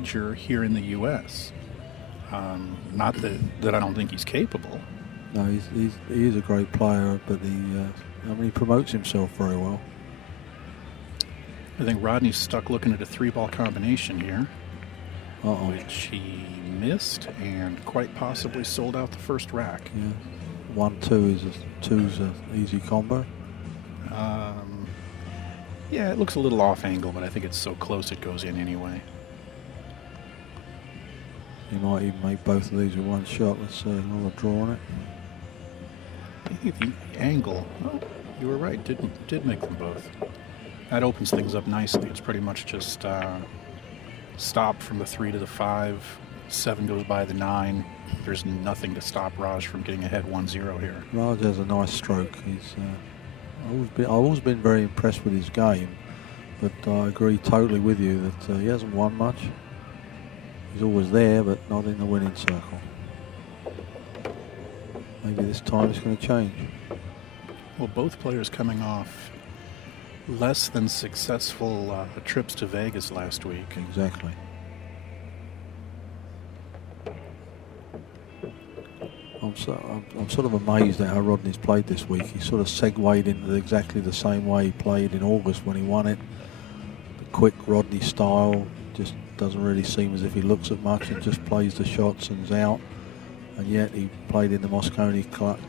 major here in the U.S. Not that I don't think he's capable. No, he is a great player, but he promotes himself very well. I think Rodney's stuck looking at a 3-ball combination here, which he missed and quite possibly sold out the first rack. Yeah, 1-2 two's an easy combo. Yeah, it looks a little off angle, but I think it's so close it goes in anyway. He might even make both of these with one shot. Let's see, another draw on it. I think the angle, you were right, did make them both. That opens things up nicely. It's pretty much just stop from the 3 to the 5. 7 goes by the 9. There's nothing to stop Raj from getting ahead 1-0 here. Raj has a nice stroke. He's I've always been very impressed with his game, but I agree totally with you that he hasn't won much. He's always there, but not in the winning circle. Maybe this time it's going to change. Well, both players coming off less than successful trips to Vegas last week. Exactly. I'm sort of amazed at how Rodney's played this week. He sort of segued into exactly the same way he played in August when he won it. The quick Rodney style, just doesn't really seem as if he looks at much and just plays the shots and is out. And yet he played in the Moscone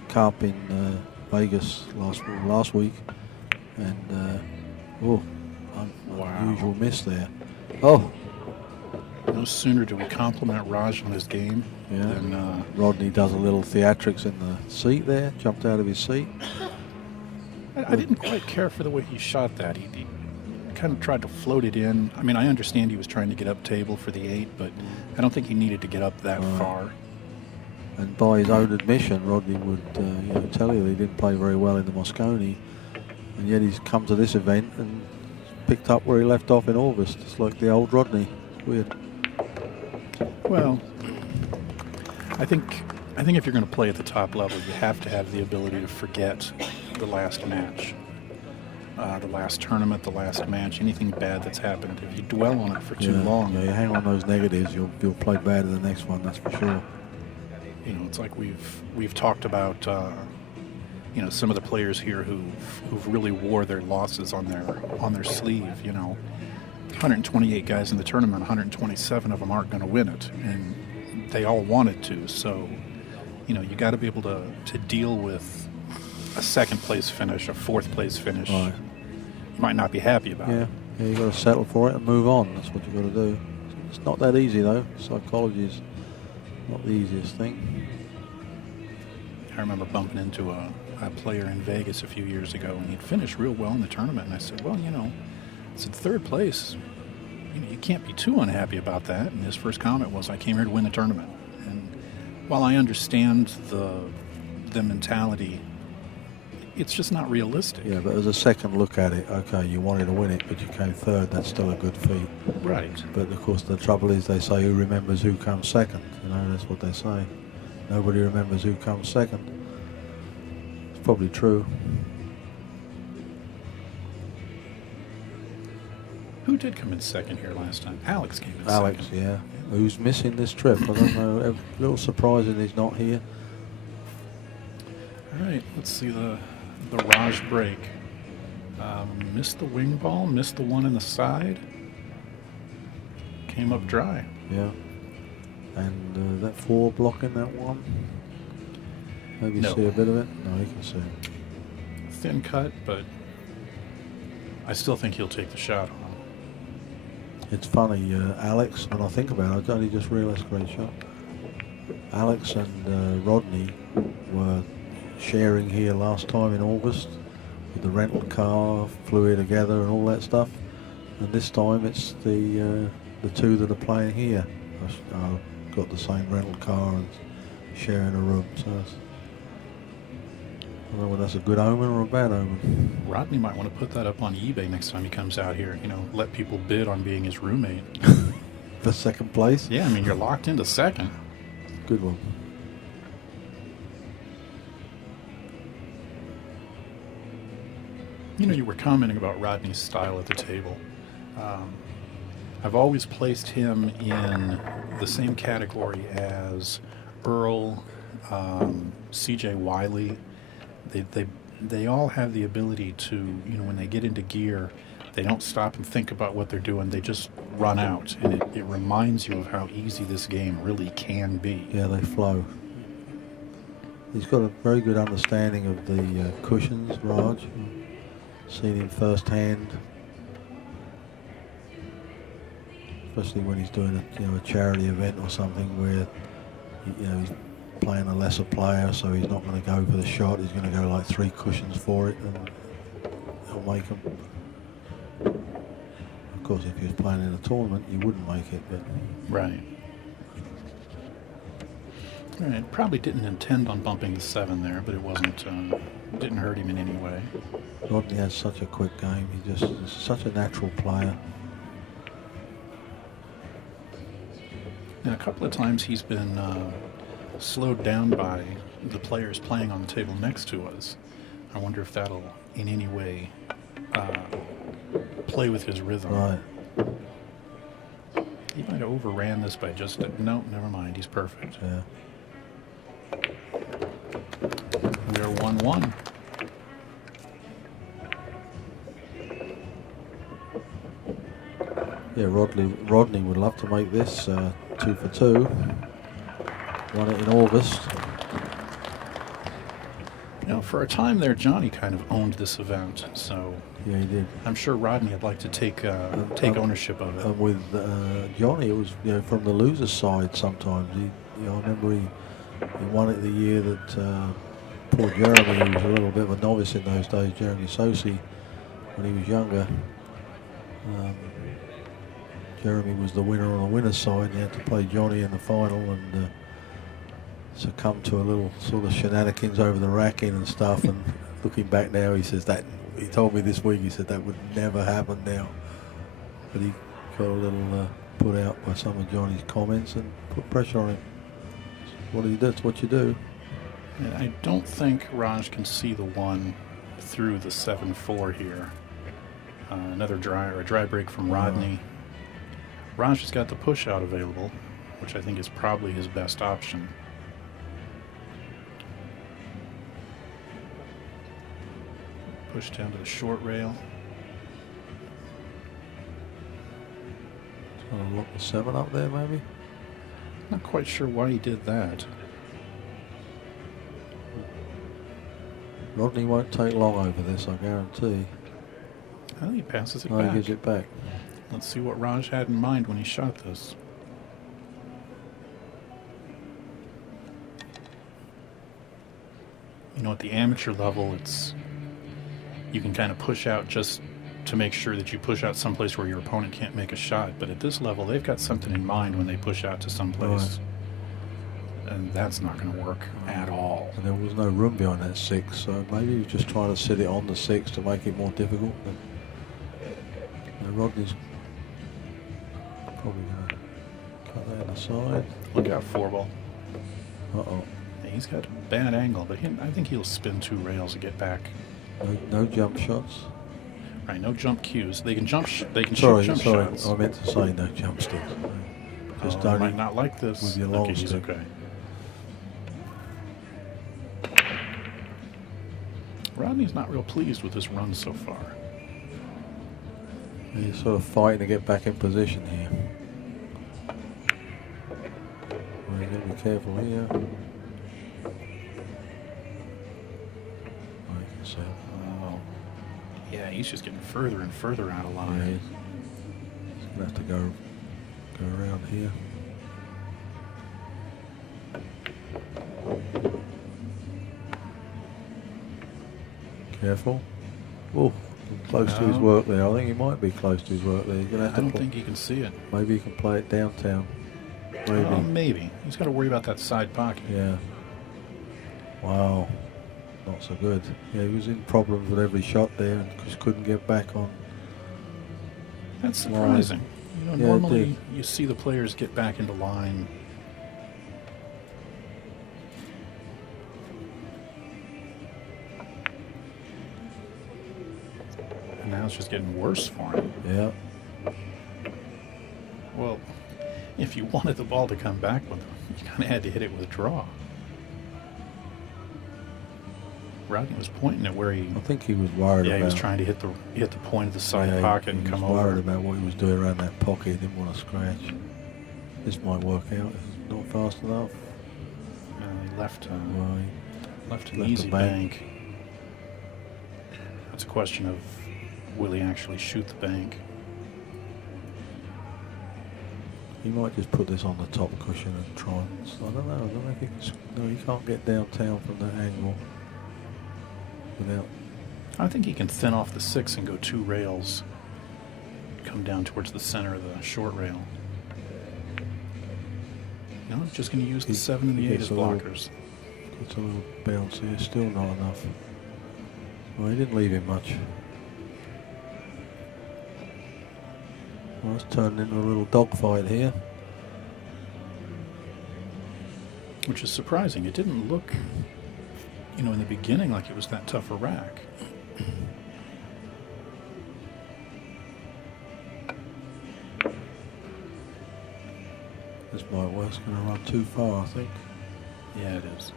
Cup in Vegas last week, and unusual miss there. Oh. No sooner do we compliment Raj on his game than Rodney does a little theatrics in the seat there, jumped out of his seat. I didn't quite care for the way he shot that. He kind of tried to float it in. I mean, I understand he was trying to get up table for the 8, but I don't think he needed to get up that far. And by his own admission, Rodney would tell you he didn't play very well in the Moscone, and yet he's come to this event and picked up where he left off in August. It's like the old Rodney. It's weird. Well, I think if you're going to play at the top level, you have to have the ability to forget the last match, the last tournament, the last match, anything bad that's happened. If you dwell on it for too long, you hang on those negatives, you'll play bad in the next one. That's for sure. You know, it's like we've talked about. Some of the players here who've really wore their losses on their sleeve. 128 guys in the tournament, 127 of them aren't going to win it, and they all wanted to. So, you got to be able to deal with a second place finish, a fourth place finish. Right. You might not be happy about it. Yeah, you got to settle for it and move on. That's what you got to do. It's not that easy though. Psychology is not the easiest thing. I remember bumping into a player in Vegas a few years ago, and he'd finished real well in the tournament. And I said, well, it's in third place. You can't be too unhappy about that. And his first comment was, I came here to win the tournament. And while I understand the mentality, it's just not realistic. Yeah, but as a second look at it, okay, you wanted to win it, but you came third. That's still a good feat. Right. But of course, the trouble is they say who remembers who comes second. That's what they say. Nobody remembers who comes second. It's probably true. Who did come in second here last time? Alex came in second. Alex, yeah. Who's missing this trip? I don't know. A little surprising he's not here. All right, let's see the Raj break. Missed the wing ball, missed the one in the side. Came up dry. Yeah. And that 4 blocking that one. Maybe see a bit of it. No, you can see it. Thin cut, but I still think he'll take the shot on. It's funny, Alex, when I think about it, I only just realised, great shot. Alex and Rodney were sharing here last time in August with the rental car, flew here together and all that stuff. And this time it's the two that are playing here. Got the same rental car and sharing a room. So I don't know whether that's a good omen or a bad omen. Rodney might want to put that up on eBay next time he comes out here. Let people bid on being his roommate. For second place? Yeah, I mean, you're locked into second. Good one. You were commenting about Rodney's style at the table. I've always placed him in the same category as Earl, C.J. Wiley. They all have the ability to, when they get into gear, they don't stop and think about what they're doing. They just run out, and it reminds you of how easy this game really can be. Yeah, they flow. He's got a very good understanding of the cushions, Raj. Seen him firsthand, especially when he's doing a charity event or something where he's playing a lesser player, so he's not going to go for the shot. He's going to go like 3 cushions for it, and he'll make them. Of course, if he was playing in a tournament, you wouldn't make it, but right. Right, probably didn't intend on bumping the 7 there, but it wasn't. Didn't hurt him in any way. Rodney has such a quick game. He just is such a natural player. And a couple of times he's been slowed down by the players playing on the table next to us. I wonder if that'll in any way play with his rhythm. Right. He might have overran this by just no, never mind. He's perfect. Yeah. We are 1-1. Yeah, Rodney would love to make this 2 for 2. Won it in August. For a time there, Johnny kind of owned this event, so Yeah, he did. I'm sure Rodney would like to take ownership of it. And with Johnny, it was from the loser's side sometimes. I remember he won it the year that poor Jeremy, who was a little bit of a novice in those days, Jeremy Sosi, when he was younger. Jeremy was the winner on the winner's side, and he had to play Johnny in the final and succumbed to a little sort of shenanigans over the racking and stuff. And looking back now, he says that, he told me this week, he said that would never happen now. But he got a little put out by some of Johnny's comments and put pressure on him. What do you do? It's what you do. And I don't think Raj can see the 1 through the 7-4 here. Another dry break from Rodney. Raj has got the push out available, which I think is probably his best option. Push down to the short rail. Trying to lock the 7 up there, maybe. Not quite sure why he did that. Rodney won't take long over this, I guarantee. I think he passes it No, back. he gives it back. Let's see what Raj had in mind when he shot this. At the amateur level, you can kind of push out just to make sure that you push out someplace where your opponent can't make a shot. But at this level, they've got something in mind when they push out to someplace. Right. And that's not going to work at all. And there was no room behind that 6, so maybe he was just trying to sit it on the 6 to make it more difficult. But Rodney's probably going to cut that in the side. Look out, 4-ball. Uh-oh. He's got a bad angle, but I think he'll spin 2 rails to get back. No jump shots. Right, no jump cues. They can jump. They can sorry, shoot jump shots. I meant to say no jump sticks. Just don't might not like this. With your long okay, he's stick. okay. Rodney's not real pleased with this run so far. He's sort of fighting to get back in position here. Well, you've got to be careful here. Yeah, he's just getting further and further out of line. Yeah, he's going to have to go around here. Careful. Oh, close to his work there. I think he might be close to his work there. He's gonna have to I don't think he can see it. Maybe he can play it downtown. Maybe. Maybe. He's got to worry about that side pocket. Yeah. Wow. Not so good. Yeah, he was in problems with every shot there and just couldn't get back on. That's surprising. Normally you see the players get back into line. And now it's just getting worse for him. Yeah. Well, if you wanted the ball to come back with him, you kind of had to hit it with a draw. Rodney was pointing at where he. I think he was worried Yeah, about. he was trying to hit the point of the side yeah, pocket he and come was worried over. about what he was doing around that pocket. He didn't want to scratch. This might work out. It's not fast enough. He left Well, left an left the easy bank. bank. It's a question of will he actually shoot the bank? he might just put this on the top cushion and try. I don't know. I don't know if he can. No, he can't get downtown from that angle without. I think he can thin off the 6 and go 2 rails. Come down towards the center of the short rail. No, he's just going to use the 7 and the 8 as blockers. It's a little bounce here. Still not enough. Well, he didn't leave him much. Well, it's turning into a little dogfight here. Which is surprising. It didn't look, in the beginning like it was that tough a rack. This might work. It's going to run too far, I think. Yeah, it is.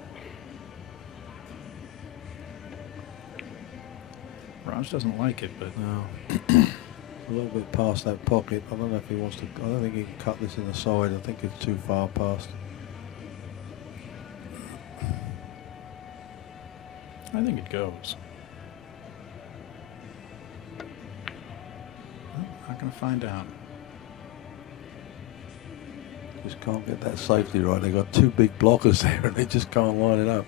Raj doesn't like it, but No. A little bit past that pocket. I don't know if he wants to. I don't think he can cut this in the side. I think it's too far past. I think it goes. Well, not going to find out. Just can't get that safety right. They've got 2 big blockers there and they just can't line it up.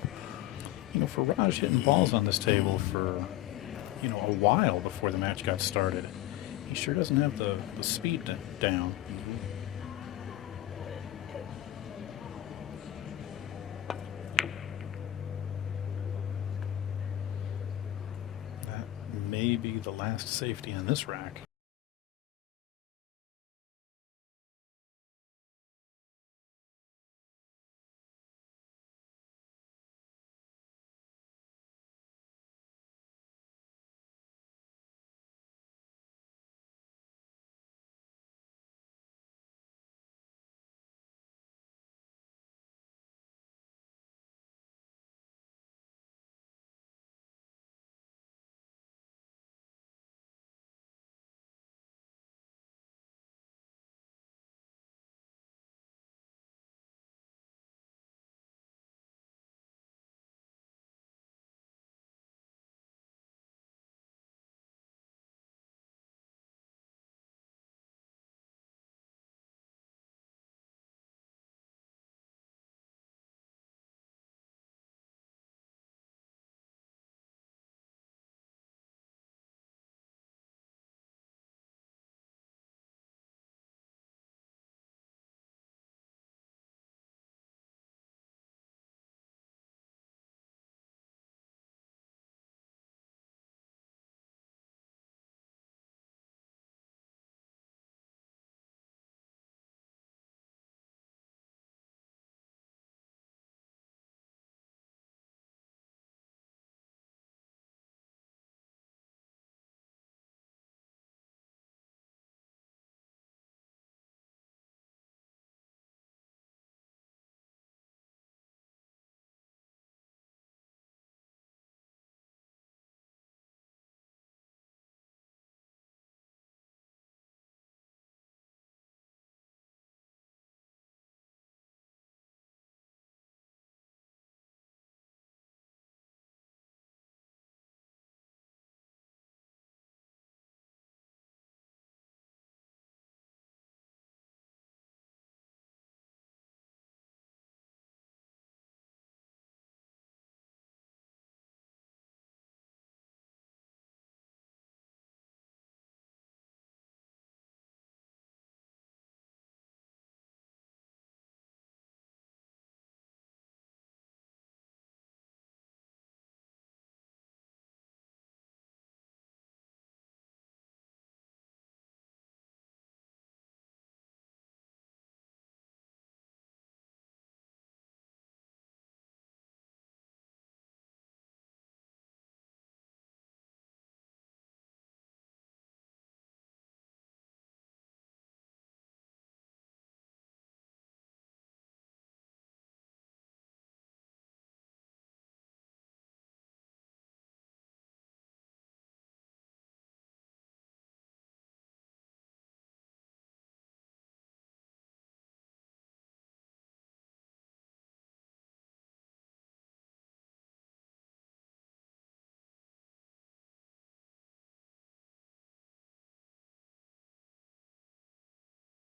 For Raj hitting balls on this table for, a while before the match got started, he sure doesn't have the speed down. That may be the last safety in this rack.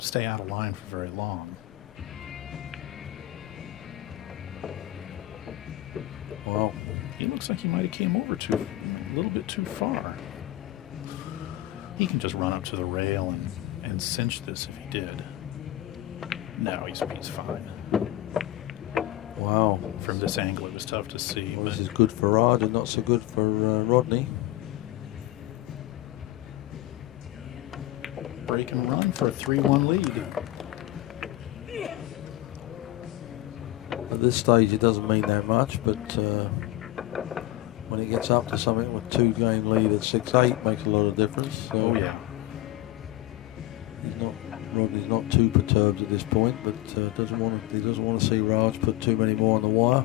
stay out of line for very long. Wow. He looks like he might have came over a little bit too far. He can just run up to the rail and cinch this if he did. No, he's fine. Wow. From this angle, it was tough to see. Well, but this is good for Raj and not so good for Rodney. break and run for a 3-1 lead. At this stage, it doesn't mean that much, but when it gets up to something with 2-game lead at 6-8, makes a lot of difference. So Oh yeah. Rodney's not too perturbed at this point, but he doesn't want to see Raj put too many more on the wire.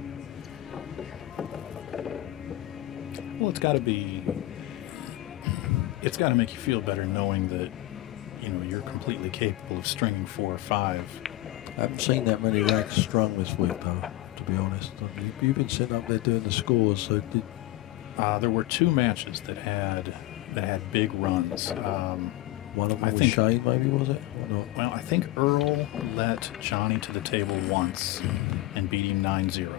Well, it's got to make you feel better knowing that, you know, you're completely capable of stringing 4 or 5. I haven't seen that many racks strung this week, though, to be honest. You've been sitting up there doing the scores, so there were 2 matches that had big runs. One of them I was think Shane, maybe, was it? Or not? Well, I think Earl let Johnny to the table once and beat him 9-0.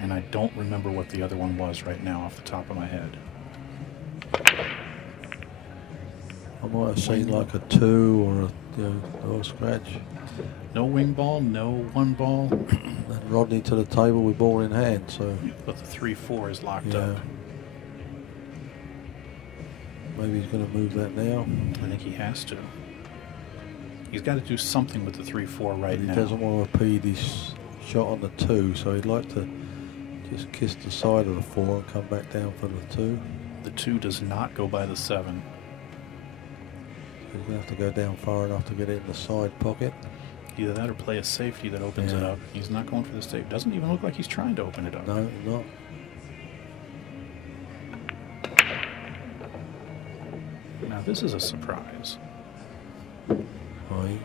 And I don't remember what the other one was right now off the top of my head. I might have seen like a 2 or a scratch. No wing ball, no 1 ball. And Rodney to the table with ball in hand, so But the 3-4 is locked yeah. up. Maybe he's going to move that now. I think he has to. He's got to do something with the 3-4 right He now. doesn't want to repeat his shot on the 2, so he'd like to just kiss the side of the 4 and come back down for the 2. The 2 does not go by the 7. He's going to have to go down far enough to get it in the side pocket. Either that or play a safety that opens it Yeah. up. He's not going for the safe. Doesn't even look like he's trying to open it up. No, not. Now this is a surprise. Oh, he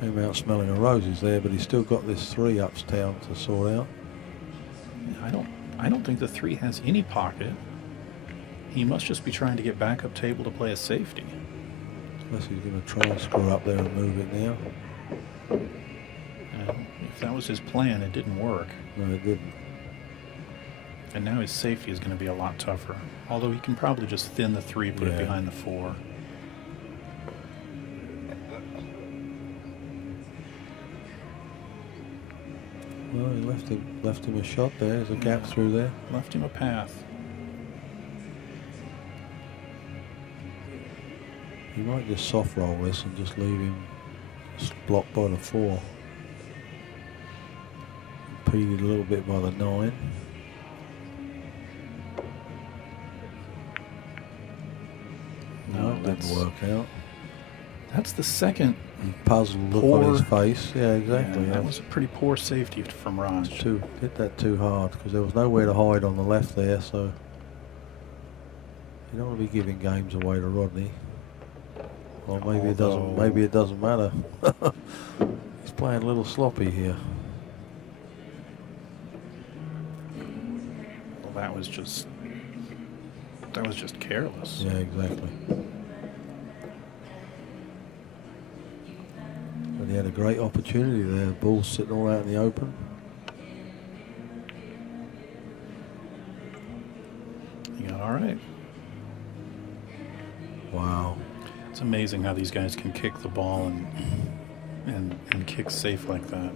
came out smelling of roses there, but he's still got this 3 uptown to sort out. I don't think the 3 has any pocket. He must just be trying to get back up table to play a safety. Unless he's going to try and screw up there and move it now. If that was his plan, it didn't work. No, it didn't. And now his safety is going to be a lot tougher. Although he can probably just thin the 3, put it behind the 4. Well, he left him a shot there. There's a gap through there. Left him a path. He might just soft roll this and just leave him blocked by the 4. Impeded a little bit by the 9. No, it didn't work out. That's the second. Puzzled look on his face. Yeah, exactly. Yeah, that was a pretty poor safety from Raj. Hit that too hard because there was nowhere to hide on the left there, so you don't want to be giving games away to Rodney. Or maybe it doesn't. Maybe it doesn't matter. He's playing a little sloppy here. Well, that was just careless. Yeah, exactly. But he had a great opportunity there. The ball's sitting all out in the open. He got all right. Wow. It's amazing how these guys can kick the ball and kick safe like that.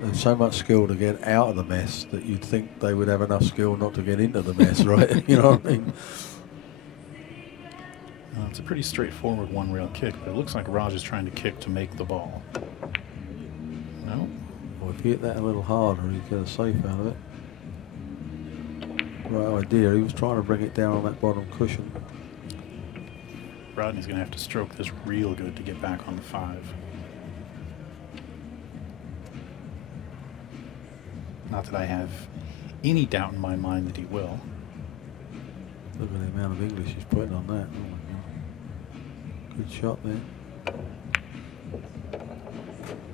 There's so much skill to get out of the mess that you'd think they would have enough skill not to get into the mess, right? You know what I mean? It's a pretty straightforward 1-rail kick, but it looks like Raj is trying to kick to make the ball. No? Well, if he hit that a little harder, he'd get a safe out of it. Right idea. He was trying to bring it down on that bottom cushion. Rodney's going to have to stroke this real good to get back on the 5. Not that I have any doubt in my mind that he will. Look at the amount of English he's putting on that. Oh my God. Good shot there.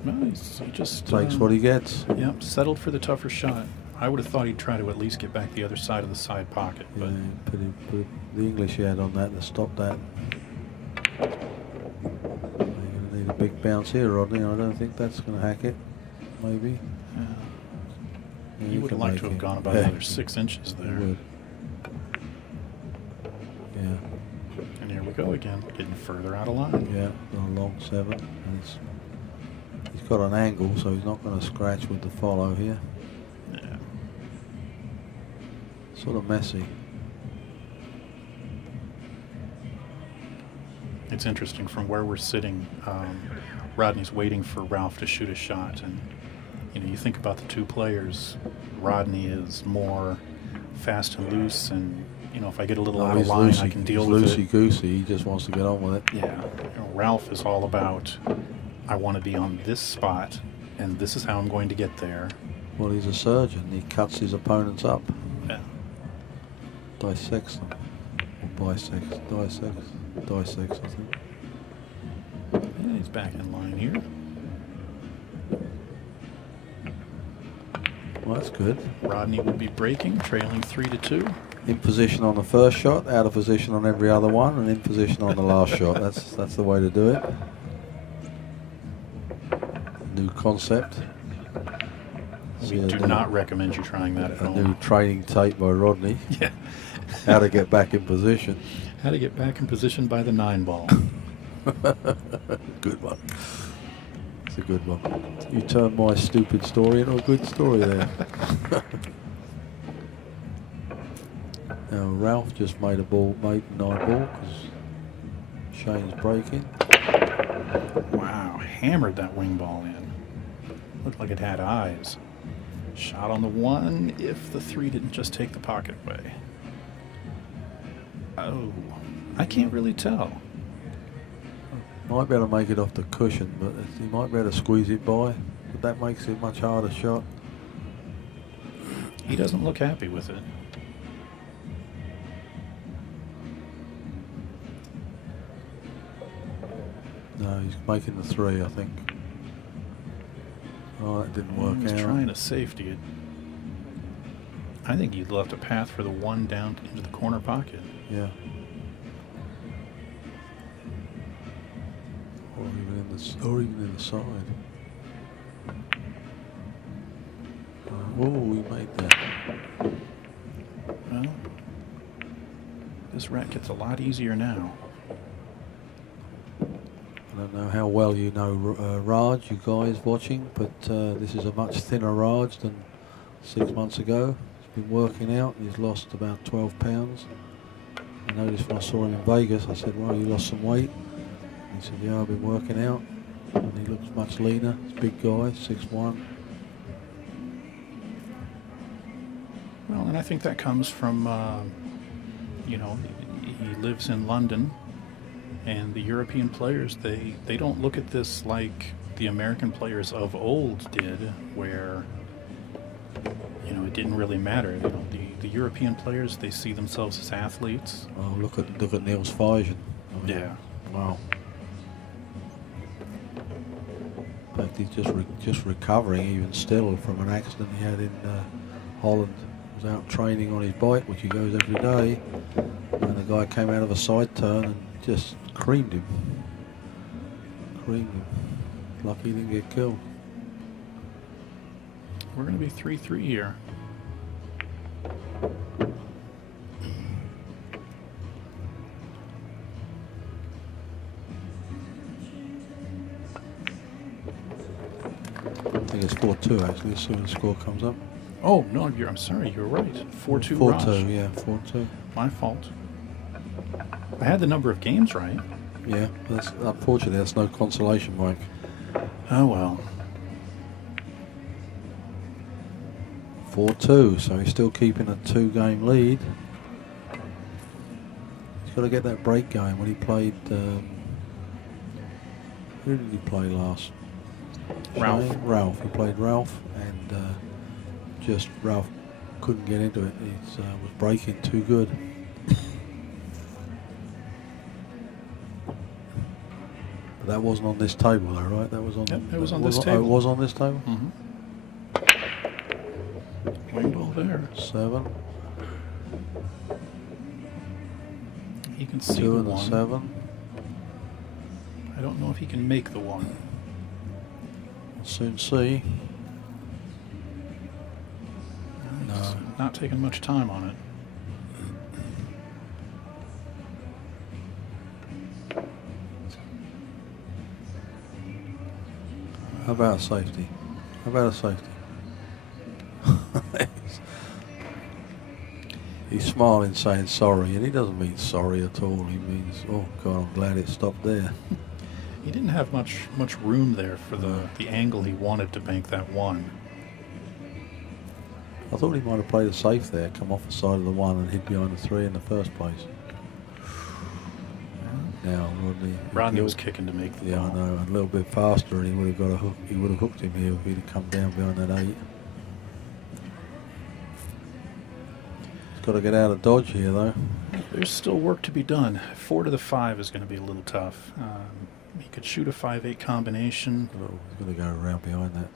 No, he just Takes what he gets. Yep, settled for the tougher shot. I would have thought he'd try to at least get back the other side of the side pocket, Yeah, but put the English he had on that to stop that. You're going to need a big bounce here, Rodney. I don't think that's going to hack it. Maybe. Yeah, he would have can liked to make have it. gone about another 6 inches He there. would. Yeah. And here we go again, getting further out of line. Yeah, got a long 7. And he's got an angle, so he's not going to scratch with the follow here. Yeah. Sort of messy. It's interesting from where we're sitting. Rodney's waiting for Ralph to shoot a shot, and you think about the two players. Rodney is more fast and loose, and if I get a little out of he's line, loosey, I can deal he's with loosey it. goosey. He just wants to get on with it. Yeah, Ralph is all about, I want to be on this spot, and this is how I'm going to get there. Well, he's a surgeon. He cuts his opponents up, Yeah. dissects them, or dissects, I think. And he's back in line here. Well, that's good. Rodney will be breaking, trailing 3-2. In position on the first shot, out of position on every other one, and in position on the last shot. That's the way to do it. New concept. We do not recommend you trying that at A new home. training tape by Rodney. Yeah. How to get back in position. How to get back in position by the 9-ball. Good one. It's a good one. You turned my stupid story into a good story there. Now Ralph just made a 9-ball because Shane's breaking. Wow, hammered that wing ball in. Looked like it had eyes. Shot on the 1 if the 3 didn't just take the pocket away. Oh, I can't really tell. Might be able to make it off the cushion, but he might be able to squeeze it by. But that makes it a much harder shot. He doesn't look happy with it. No, he's making the 3, I think. Oh, that didn't work He's out. trying to safety it. I think he left a path for the 1 down into the corner pocket. Yeah. Or even in the side. Oh, we made that. Well, this rat gets a lot easier now. I don't know how well you know Raj, you guys watching, but this is a much thinner Raj than 6 months ago. He's been working out. He's lost about 12 pounds. I noticed when I saw him in Vegas, I said, well, you lost some weight. He said, yeah, I've been working out. And he looks much leaner. He's a big guy, 6'1". Well, and I think that comes from, he lives in London, and the European players, they don't look at this like the American players of old did, where, it didn't really matter. The European players, they see themselves as athletes. Oh, look at Niels Fajan. Yeah. Wow. In fact, he's just recovering even still from an accident he had in Holland. He was out training on his bike, which he goes every day, and the guy came out of a side turn and just creamed him. Lucky he didn't get killed. We're going to be 3-3 here. I think it's 4-2 actually, as soon as the score comes up. Oh, no, I'm sorry, you're right. 4-2 Raj. 4-2, yeah, 4-2. My fault. I had the number of games right. Yeah, unfortunately that's no consolation, Mike. Oh, well. 4-2, so he's still keeping a 2-game lead. He's got to get that break going. When he played, who did he play last? Ralph. Ralph. He played Ralph, and just Ralph couldn't get into it. He was breaking too good. But that wasn't on this table, though, right? That was on. Yep, it was on this Oh, table. it was on this table. Mm-hmm. Wing 7. He can see 2 the and the 1. 7. I don't know if he can make the 1. We'll soon see. He's not taking much time on it. How about safety? How about a safety? He's smiling, saying sorry, and he doesn't mean sorry at all. He means, oh God, I'm glad it stopped there. He didn't have much room there for the angle he wanted to bank that 1. I thought he might have played it safe there, come off the side of the 1 and hit behind the 3 in the first place. Now Rodney was kicking to make the ball. I know, a little bit faster, and he would have got a hook. He would have hooked him here if he'd have come down behind that 8. He's got to get out of dodge here, though. There's still work to be done. 4 to the 5 is going to be a little tough. He could shoot a 5-8 combination. Oh, he's going to go around behind that.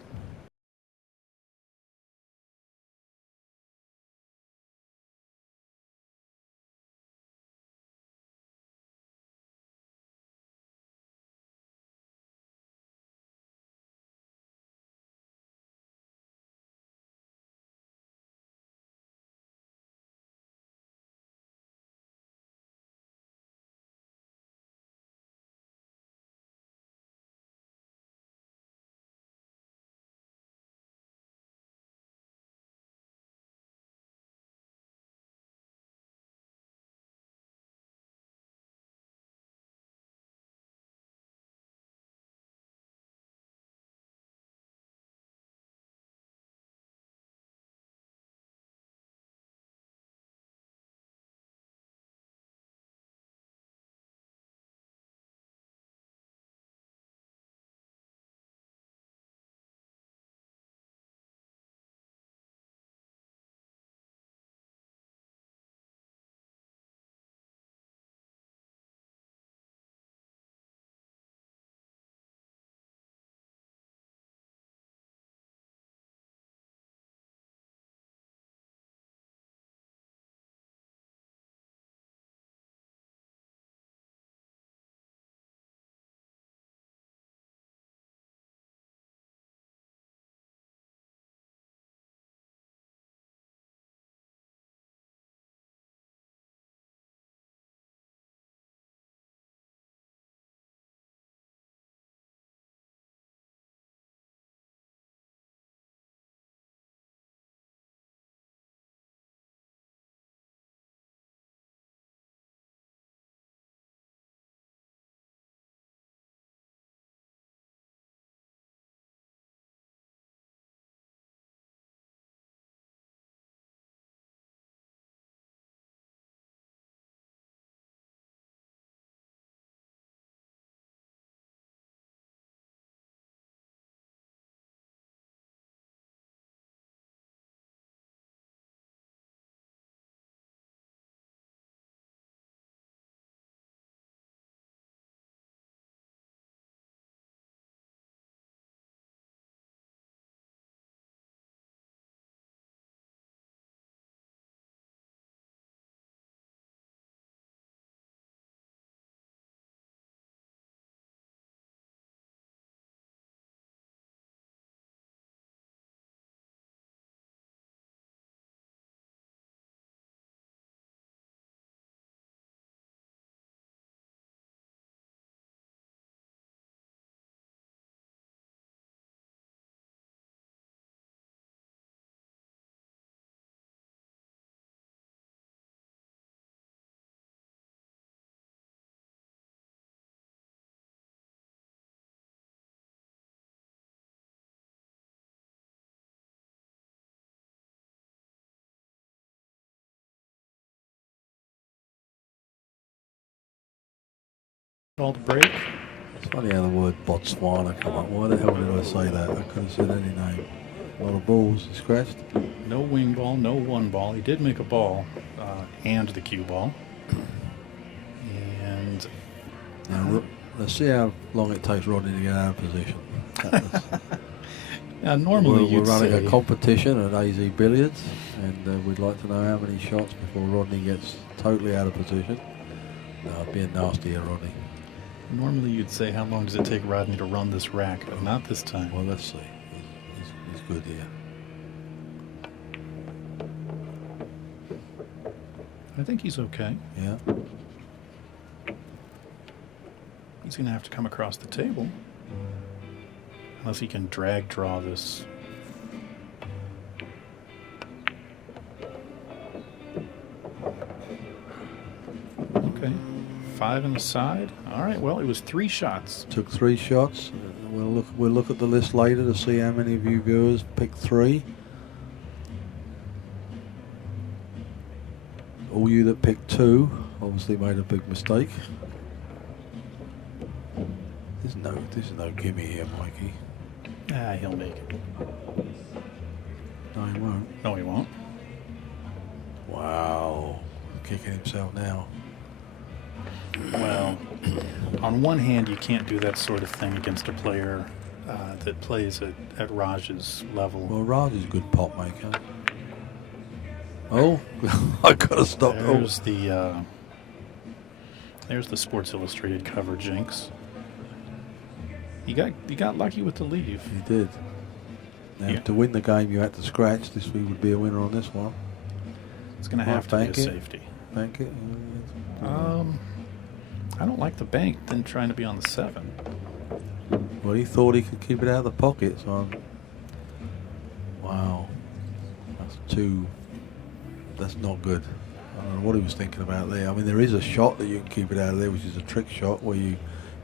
All the break. It's funny how the word Botswana come up. Why the hell did I say that? I could have said any name. A lot of balls he scratched. No wing ball, no 1 ball. He did make a ball and the cue ball. And now let's see how long it takes Rodney to get out of position. Normally we're you'd running say a competition at AZ Billiards, and we'd like to know how many shots before Rodney gets totally out of position. No, being nasty here, Rodney. Normally you'd say how long does it take Rodney to run this rack, but not this time. Well, let's see. He's good here. I think he's okay. Yeah. He's going to have to come across the table. Unless he can drag draw this. Okay. 5 on the side. All right, well, it was 3 shots. Took 3 shots. We'll look at the list later to see how many of you viewers picked 3. All you that picked 2 obviously made a big mistake. There's no gimme here, Mikey. He'll make it. No, he won't. No, he won't. Wow. Kicking himself now. Well, on one hand, you can't do that sort of thing against a player that plays at Raj's level. Well, Raj is a good pot maker. Oh, I gotta stop. There's the Sports Illustrated cover jinx. You got lucky with the leave. He did. Now, Yeah. to win the game, you had to scratch. This week would be a winner on this one. It's going to have to be a safety. Bank it. I don't like the bank. Then trying to be on the 7. Well, he thought he could keep it out of the pocket. So wow, that's not good. I don't know what he was thinking about there. I mean, there is a shot that you can keep it out of there, which is a trick shot where you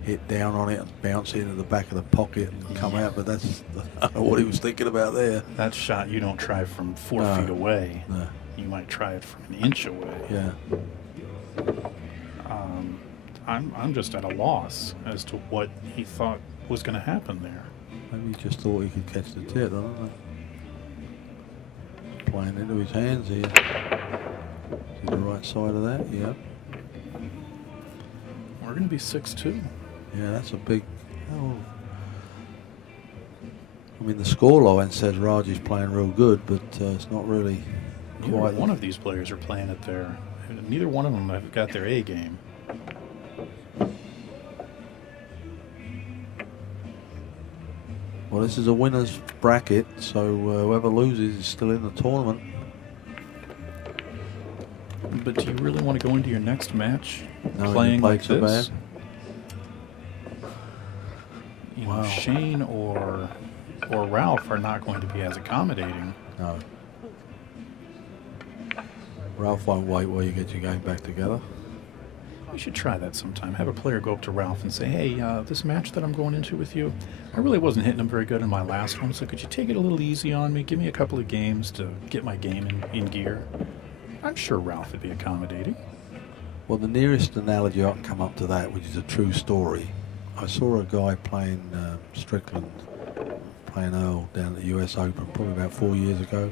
hit down on it and bounce it into the back of the pocket and come out. But that's I don't know what he was thinking about there. That shot you don't try from 4 feet away. No. You might try it from an inch away. Yeah. I'm just at a loss as to what he thought was going to happen there. Maybe he just thought he could catch the tip. I don't know. Playing into his hands here. To the right side of that, yeah. We're going to be 6-2. Yeah, that's a big. Oh. I mean, the scoreline says Raj is playing real good, but it's not really Neither quite. one of these players are playing at their. Neither one of them have got their A game. Well, this is a winner's bracket, so whoever loses is still in the tournament. But do you really want to go into your next match No, playing like so this? bad. You know, Wow. Shane or Ralph are not going to be as accommodating. No. Ralph won't wait while you get your game back together. We should try that sometime. Have a player go up to Ralph and say, hey, this match that I'm going into with you, I really wasn't hitting them very good in my last one, so could you take it a little easy on me? Give me a couple of games to get my game in gear. I'm sure Ralph would be accommodating. Well, the nearest analogy I can come up to that, which is a true story, I saw a guy playing Strickland, playing Earl down at the US Open probably about 4 years ago.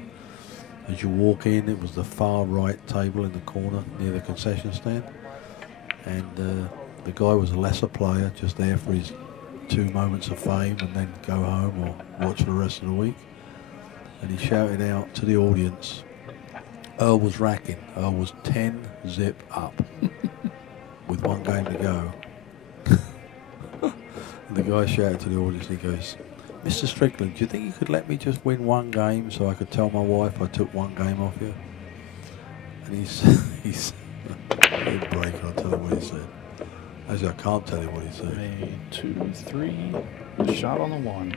As you walk in, it was the far right table in the corner near the concession stand. And the guy was a lesser player, just there for his 2 moments of fame and then go home or watch for the rest of the week. And he shouted out to the audience, Earl was racking. Earl was 10 zip up with 1 game to go. And the guy shouted to the audience, he goes, Mr. Strickland, do you think you could let me just win 1 game so I could tell my wife I took 1 game off you? And he's he'll break, I'll tell you what he said. Actually, I can't tell you what he said. 1, 2, 3, shot on the 1.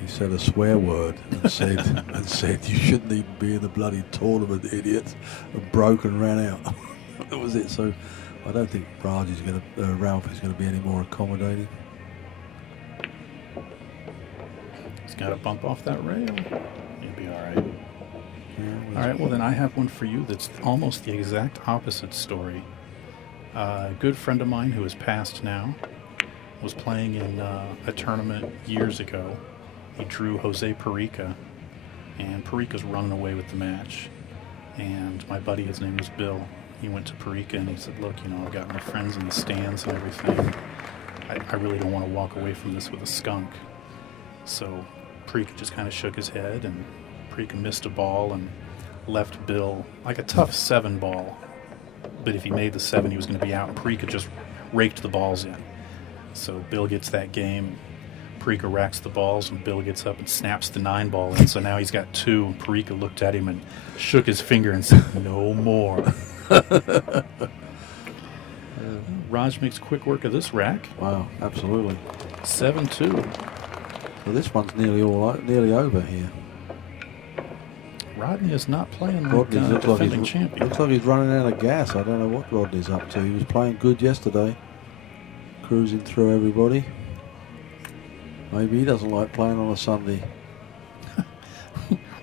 He said a swear word and said you shouldn't even be in the bloody tournament, idiot, and broke and ran out. That was it. So I don't think Ralph is going to be any more accommodating. He's got to bump off that rail. He'll be all right. Yeah, All right, well then I have one for you that's almost the exact opposite story. A good friend of mine who has passed now was playing in a tournament years ago. He drew Jose Perica, and Perica's running away with the match. And my buddy, his name was Bill, he went to Perica and he said, look, you know, I've got my friends in the stands and everything. I really don't want to walk away from this with a skunk. So Preeka just kind of shook his head, and Preeka missed a ball and left Bill like a tough 7 ball. But if he made the 7, he was going to be out, and Preeka just raked the balls in. So Bill gets that game. Preeka racks the balls, and Bill gets up and snaps the 9 ball in. So now he's got 2, and Preeka looked at him and shook his finger and said, "No more." Raj makes quick work of this rack. Wow, absolutely. 7-2. So this one's nearly over here. Rodney is not playing like Rodney looks defending like champion. looks like he's running out of gas. I don't know what Rodney's up to. He was playing good yesterday, cruising through everybody. Maybe he doesn't like playing on a Sunday.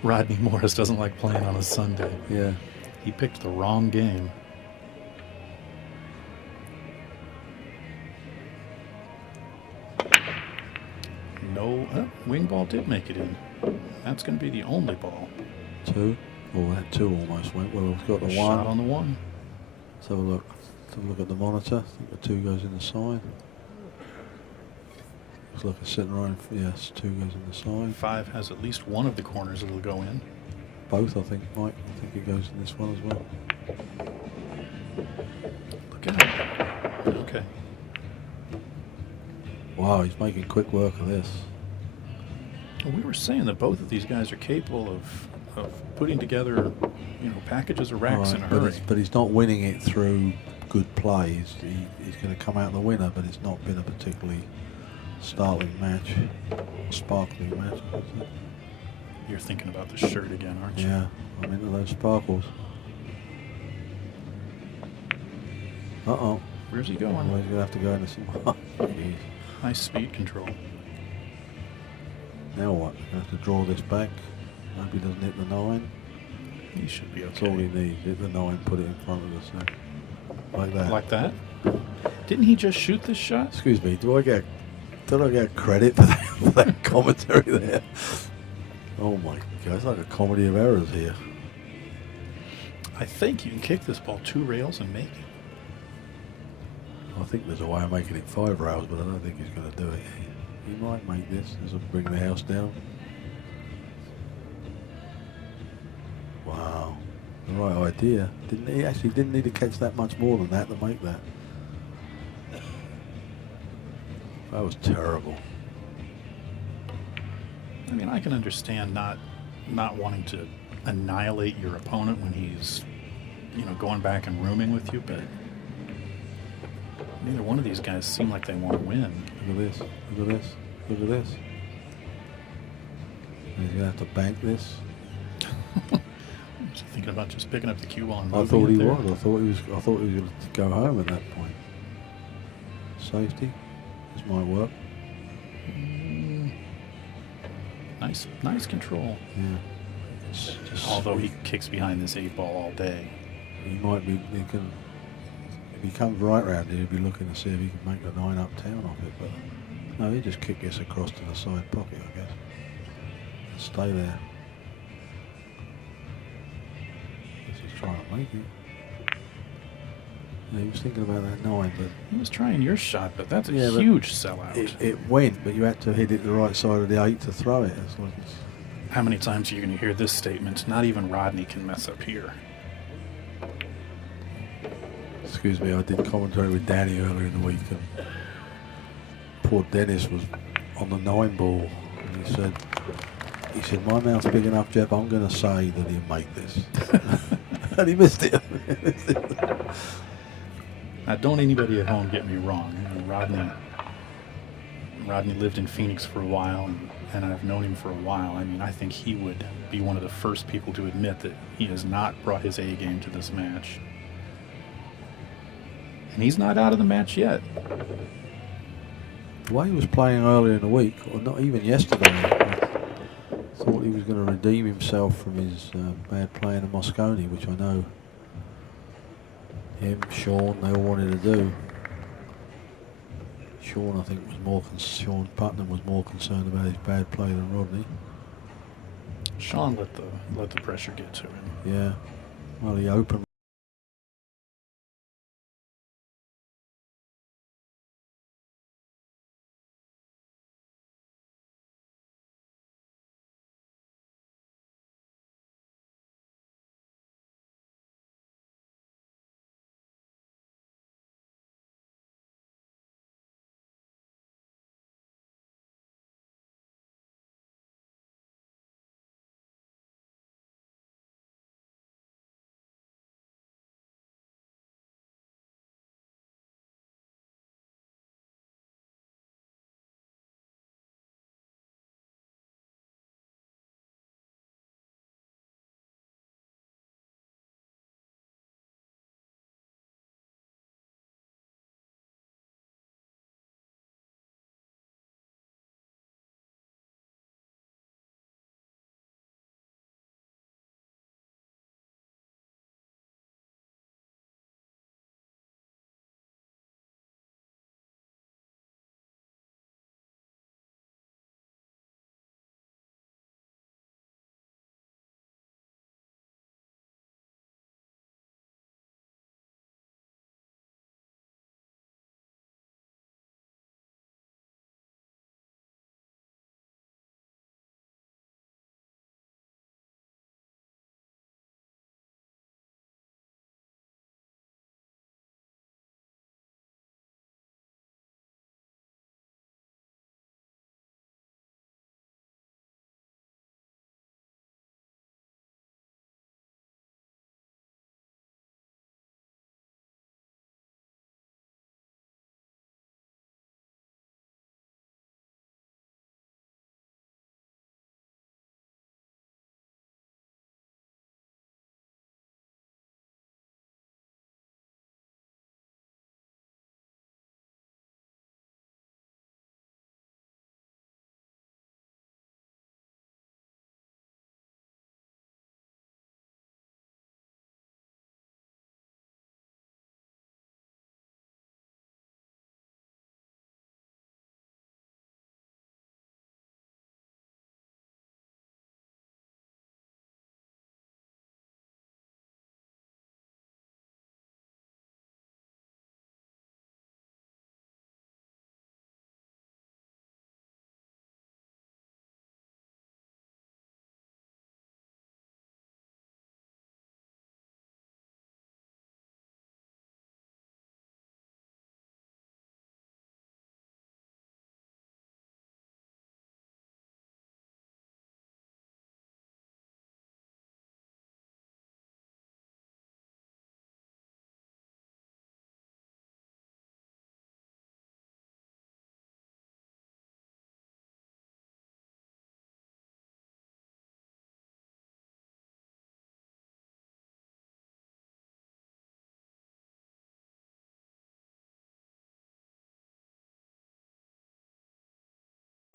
Rodney Morris doesn't like playing on a Sunday. Yeah. He picked the wrong game. No, wing ball did make it in. That's going to be the only ball. 2. Oh, that 2 almost went. Well, we've got the 1. Shot on the 1. Let's have a look. Let's have a look at the monitor. I think the 2 goes in the side. Looks like it's sitting right in. Yes, 2 goes in the side. 5 has at least one of the corners that'll go in. Both, I think, Mike. I think it goes in this one as well. Look at it. Okay. Wow, he's making quick work of this. Well, we were saying that both of these guys are capable of putting together, packages of racks in a hurry. But he's not winning it through good play. He's going to come out the winner, but it's not been a particularly startling match, sparkling match. You're thinking about the shirt again, aren't you? Yeah, I'm into those sparkles. Uh-oh. Where's he going? Well, he's going to have to go into some... Jeez. Nice speed control. Now what? Going to have to draw this back. Hope he doesn't hit the 9. He should be okay. That's all he needs. Hit the 9, put it in front of us. Like that. Like that? Didn't he just shoot this shot? Excuse me, do I get credit for that commentary there? Oh my God, it's like a comedy of errors here. I think you can kick this ball 2 rails and make it. I think there's a way of making it 5 rails, but I don't think he's going to do it. He might make this. This will bring the house down. Wow. The right idea. Didn't need to catch that much more than that to make that. That was terrible. I mean, I can understand not wanting to annihilate your opponent when he's, going back and rooming with you, but neither one of these guys seem like they want to win. Look at this. Look at this. Look at this. He's going to have to bank this. Just thinking about just picking up the cue ball and I thought he moving it was. I thought he was going to go home at that point. Safety. This might work. Nice control. Yeah. Although he kicks behind this 8 ball all day. He might be. If he comes right round here, he'll be looking to see if he can make the 9 uptown off it. But no, he just kick this across to the side pocket, I guess. And stay there. Guess he's trying to make it. Yeah, he was thinking about that 9, but He was trying your shot, but that's a huge sellout. it went. But you had to hit it the right side of the 8 to throw it. It's like How many times are you going to hear this statement? Not even Rodney can mess up here. excuse me, I did commentary with Danny earlier in the week, and poor Dennis was on the 9 ball, and he said, my mouth's big enough, Jeff, I'm going to say that he'll make this. And he missed it. Now, don't anybody at home get me wrong. Rodney lived in Phoenix for a while, and I've known him for a while. I mean, I think he would be one of the first people to admit that he has not brought his A game to this match. And he's not out of the match yet. The way he was playing earlier in the week, or not even yesterday, I thought he was going to redeem himself from his bad play in Moscone, which I know him, Sean, they all wanted to do. Sean, I think, Sean Putnam was more concerned about his bad play than Rodney. Sean let the pressure get to him. Yeah. Well, he opened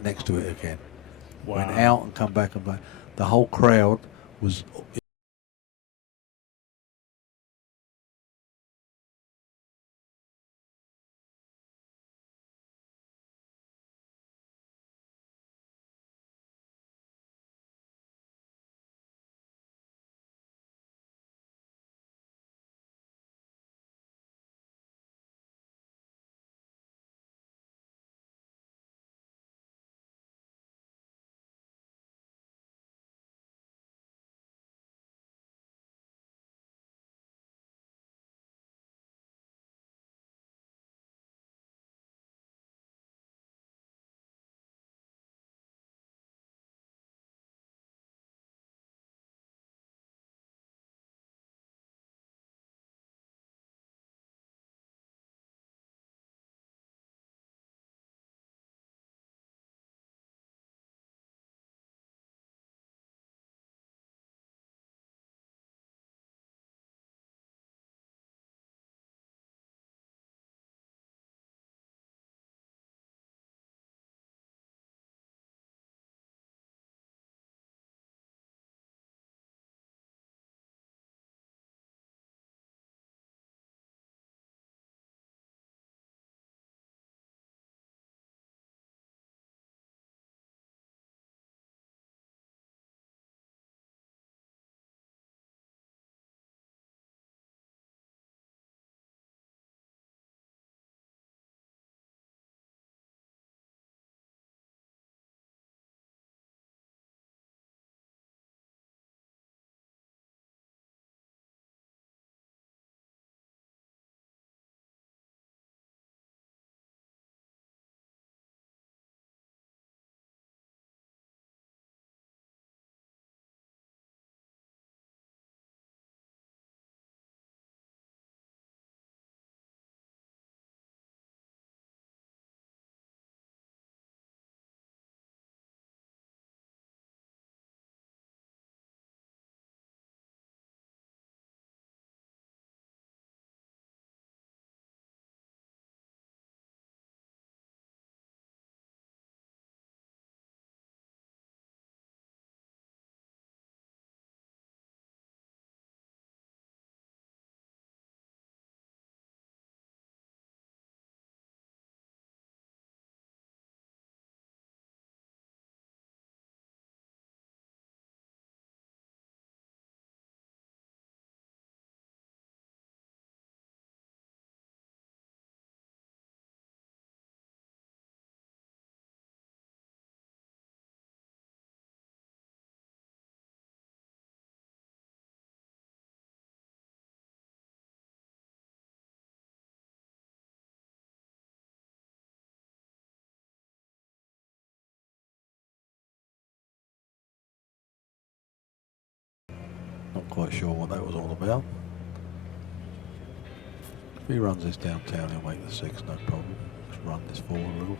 next to it again. Wow. Went out and come back and back. The whole crowd was. Not quite sure what that was all about. If he runs this downtown, he'll make the 6, no problem. Just run this forward a little.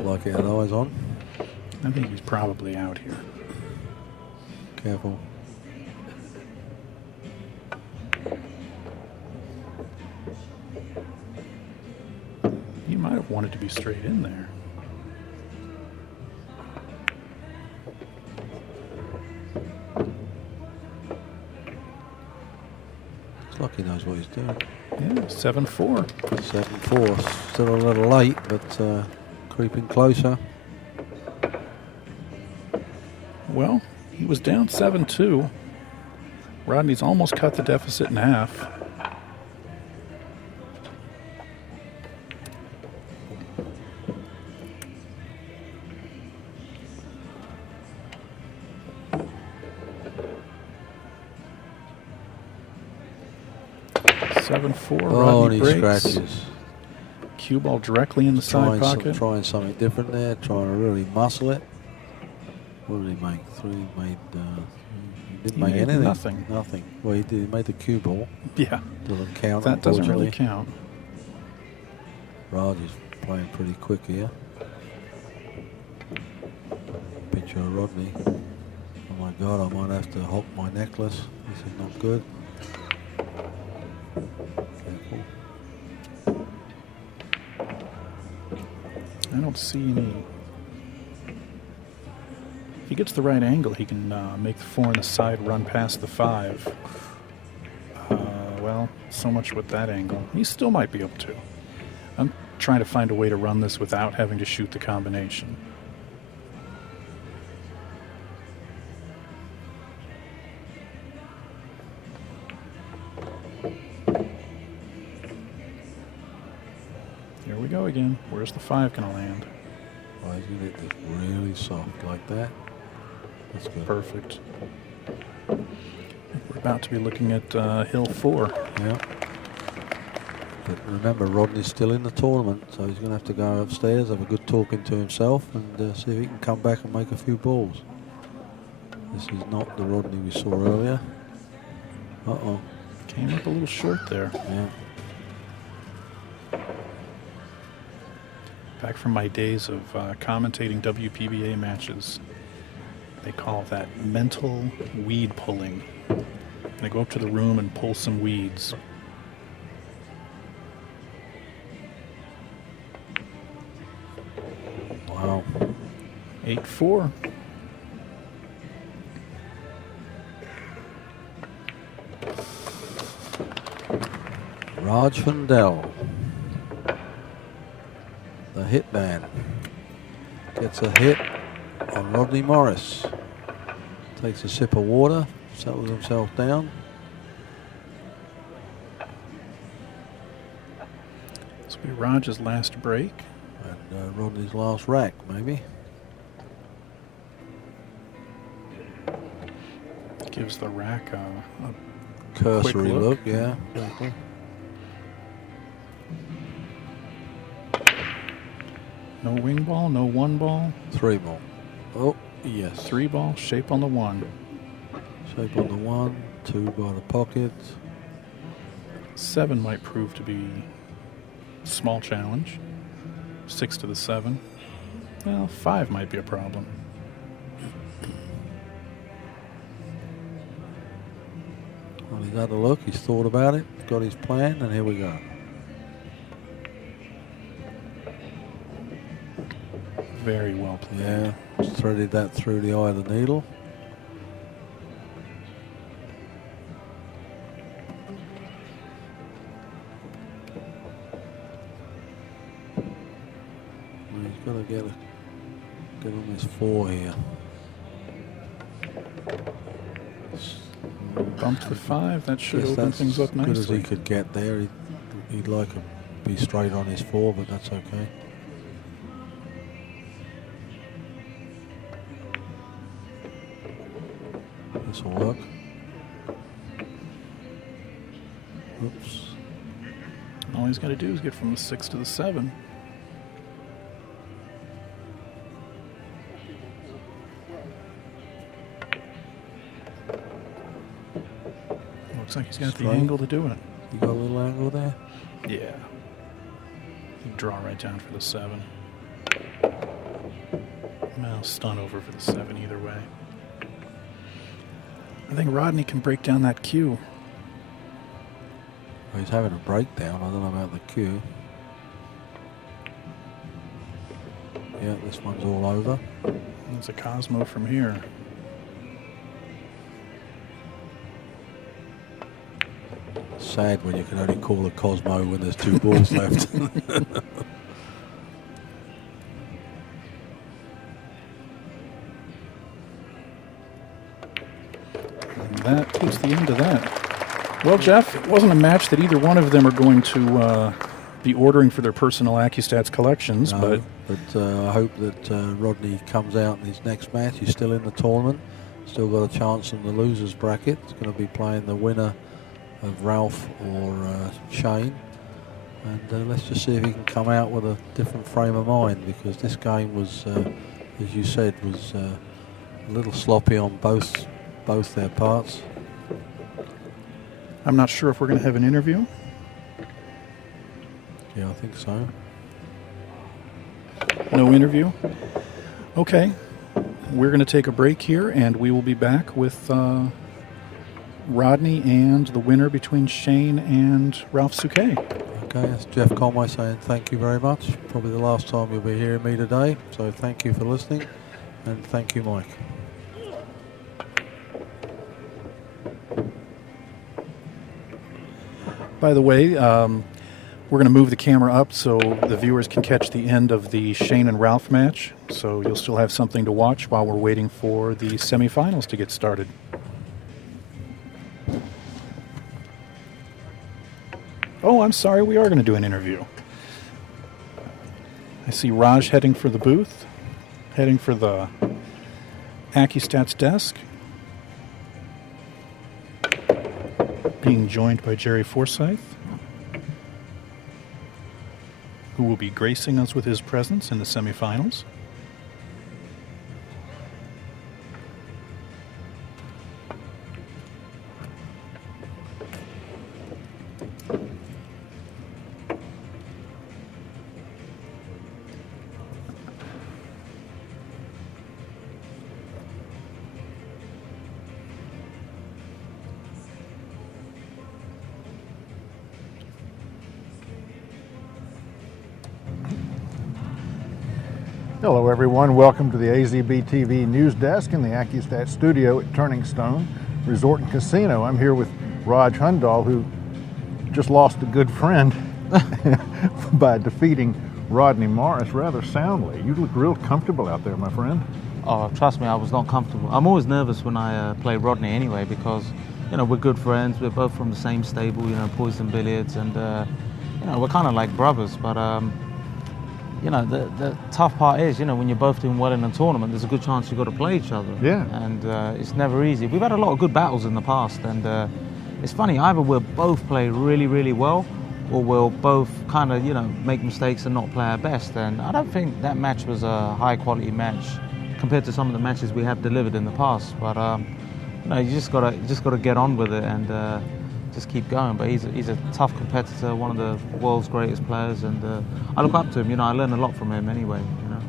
Like he had eyes on. I think he's probably out here. Careful. He might have wanted to be straight in there. Looks like he knows what he's doing. Yeah, 7-4. 7-4. Still a little late, but creeping closer. Well, he was down 7-2. Rodney's almost cut the deficit in half. Oh, and Rodney he breaks. scratches. Cue ball directly in the side pocket. Trying something different there, trying to really muscle it. What did he make? He didn't make made anything. Nothing. Nothing. Well, he did. He made the cue ball. Yeah. Doesn't count. That doesn't really unfortunately. count. Raj is playing pretty quick here. Pitch picture of Rodney. Oh my God, I might have to hock my necklace. This is not good. Careful. I don't see any. If he gets the right angle, he can make the 4 on the side run past the 5. Well, so much with that angle. He still might be able to. I'm trying to find a way to run this without having to shoot the combination. Here we go again. Where's the 5 going to land? Oh, he's going to hit this really soft like that. That's good. Perfect. We're about to be looking at hill 4. Yeah. But remember, Rodney's still in the tournament, so he's going to have to go upstairs, have a good talking to himself, and see if he can come back and make a few balls. This is not the Rodney we saw earlier. Uh-oh. Came up a little short there. Yeah. Back from my days of commentating WPBA matches, they call that mental weed pulling. They go up to the room and pull some weeds. Wow. 8-4. Raj Hundal, the hitman, gets a hit on Rodney Morris. Takes a sip of water, settles himself down. This will be Raj's last break. And Rodney's last rack, maybe. Gives the rack a Cursory quick look, yeah. Exactly. No wing ball, no 1 ball. 3 ball. Oh, yes. 3 ball, shape on the 1. Shape on the 1, 2 by the pocket. 7 might prove to be a small challenge. 6 to the 7. Well, 5 might be a problem. Well, he's had a look, he's thought about it, got his plan, and here we go. Very well played. Yeah, just threaded that through the eye of the needle. Well, he's got to get on this 4 here. Bumped the 5. That should Guess open that's things up as good as nicely. he could get there. He'd like to be straight on his 4, but that's okay. This will work. Oops. All he's got to do is get from the 6 to the 7. Looks like he's got the Straight. angle to do it. You got a little angle there? Yeah. You draw right down for the 7. Well, stun over for the 7 either way. I think Rodney can break down that cue. Well, he's having a breakdown. I don't know about the cue. Yeah, this one's all over. It's a Cosmo from here. Sad when you can only call a Cosmo when there's 2 balls left. And that puts the end to that. Well, Jeff, it wasn't a match that either one of them are going to be ordering for their personal AccuStats collections, No, but I hope that Rodney comes out in his next match. He's still in the tournament. Still got a chance in the losers bracket. He's going to be playing the winner of Ralph or Shane. And let's just see if he can come out with a different frame of mind, because this game was, as you said, was a little sloppy on both their parts. I'm not sure if we're going to have an interview. Yeah, I think so. No interview? Okay. we're going to take a break here, and we will be back with Rodney and the winner between Shane and Ralph Souquet. Okay, that's Jeff Conway saying thank you very much. Probably the last time you'll be hearing me today. So thank you for listening, and thank you, Mike. By the way, we're going to move the camera up so the viewers can catch the end of the Shane and Ralph match. So you'll still have something to watch while we're waiting for the semifinals to get started. Oh, I'm sorry, we are going to do an interview. I see Raj heading for the booth, heading for the AccuStats desk, being joined by Jerry Forsyth, who will be gracing us with his presence in the semifinals. Hello everyone, welcome to the AZB TV News Desk in the AccuStats studio at Turning Stone Resort and Casino. I'm here with Raj Hundal, who just lost a good friend by defeating Rodney Morris rather soundly. You look real comfortable out there, my friend. Oh, trust me, I was not comfortable. I'm always nervous when I play Rodney anyway because, you know, we're good friends. We're both from the same stable, you know, Poison Billiards, and, you know, we're kind of like brothers, but you know, the tough part is, you know, when you're both doing well in a tournament, there's a good chance you've got to play each other. Yeah. And it's never easy. We've had a lot of good battles in the past, and it's funny, either we'll both play really, really well, or we'll both kind of, you know, make mistakes and not play our best. And I don't think that match was a high-quality match compared to some of the matches we have delivered in the past. But, you know, you just gotta get on with it and just keep going. But he's a tough competitor, one of the world's greatest players, and I look up to him. You know, I learn a lot from him anyway, you know,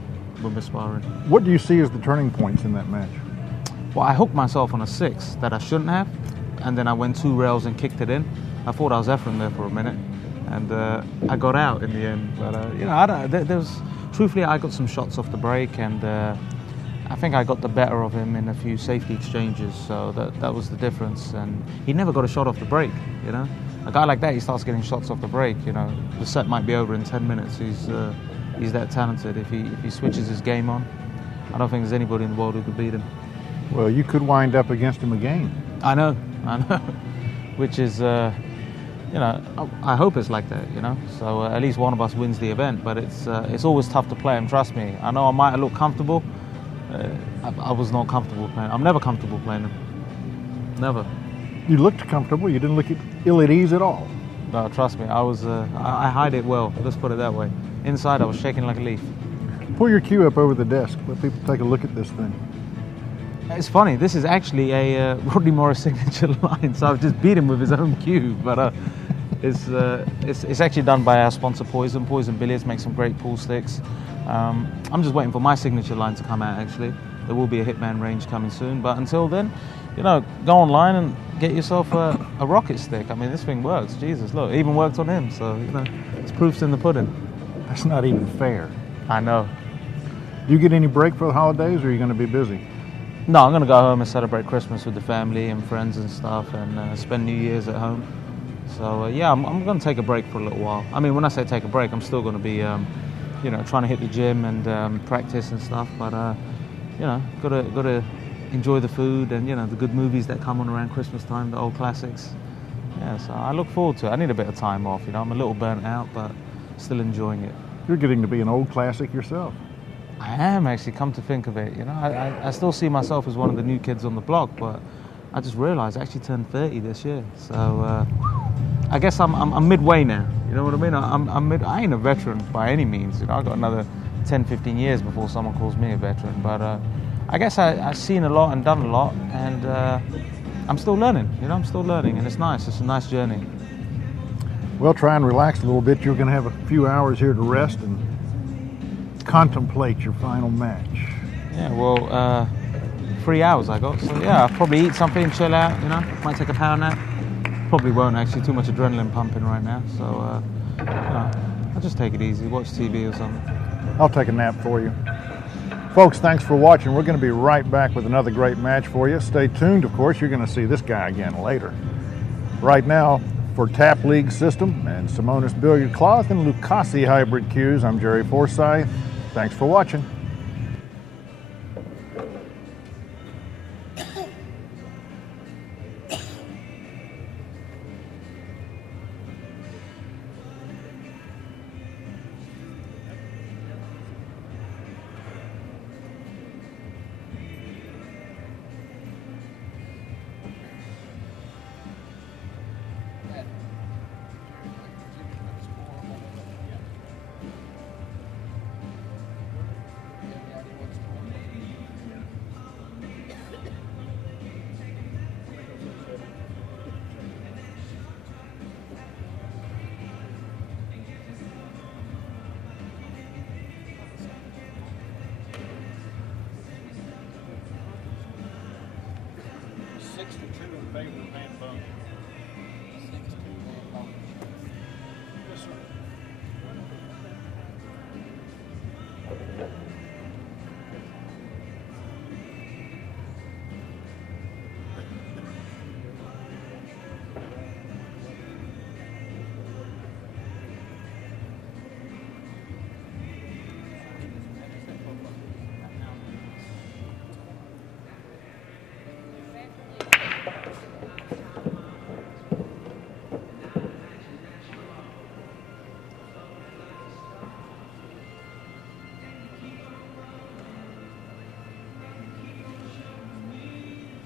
when we're sparring. What do you see as the turning points in that match? Well, I hooked myself on a 6 that I shouldn't have, and then I went 2 rails and kicked it in. I thought I was effing there for a minute, and I got out in the end. But you know, truthfully, I got some shots off the break, and I think I got the better of him in a few safety exchanges, so that was the difference. And he never got a shot off the break, you know. A guy like that, he starts getting shots off the break, you know. The set might be over in 10 minutes. He's that talented. If he switches his game on, I don't think there's anybody in the world who could beat him. Well, you could wind up against him again. I know. Which is, you know, I hope it's like that, you know. So at least one of us wins the event, but it's always tough to play him, trust me. I know I might look comfortable. I was not comfortable playing. I'm never comfortable playing him. Never. You looked comfortable. You didn't look ill at ease at all. No, trust me. I hide it well. Let's put it that way. Inside, I was shaking like a leaf. Pull your cue up over the desk. Let people take a look at this thing. It's funny. This is actually a Rodney Morris signature line. So I've just beat him with his own cue. But it's actually done by our sponsor Poison. Poison Billiards makes some great pool sticks. I'm just waiting for my signature line to come out, actually. There will be a Hitman range coming soon, but until then, you know, go online and get yourself a rocket stick. I mean, this thing works. Jesus, look, it even worked on him, so, you know, it's proof's in the pudding. That's not even fair. I know. Do you get any break for the holidays, or are you going to be busy? No, I'm going to go home and celebrate Christmas with the family and friends and stuff, and spend New Year's at home. So, yeah, I'm going to take a break for a little while. I mean, when I say take a break, I'm still going to be you know, trying to hit the gym and practice and stuff, but you know, gotta enjoy the food and, you know, the good movies that come on around Christmas time, the old classics. Yeah, so I look forward to it. I need a bit of time off, you know. I'm a little burnt out, but still enjoying it. You're getting to be an old classic yourself. I am, actually, come to think of it. You know, I still see myself as one of the new kids on the block, but I just realised I actually turned 30 this year, so I guess I'm midway now. You know what I mean? I ain't a veteran by any means. You know, I've got another 10, 15 years before someone calls me a veteran. But I guess I've seen a lot and done a lot, and I'm still learning. You know, I'm still learning, and it's nice. It's a nice journey. Well, try and relax a little bit. You're going to have a few hours here to rest and contemplate your final match. Yeah, well, 3 hours I got. So yeah, I'll probably eat something, chill out, you know. Might take a power nap. Probably won't actually, too much adrenaline pumping right now. So, you know, I'll just take it easy, watch TV or something. I'll take a nap for you. Folks, thanks for watching. We're going to be right back with another great match for you. Stay tuned, of course. You're going to see this guy again later. Right now, for Tap League System and Simonis Billiard Cloth and Lucasi Hybrid Cues, I'm Jerry Forsyth. Thanks for watching. Six to two in favor of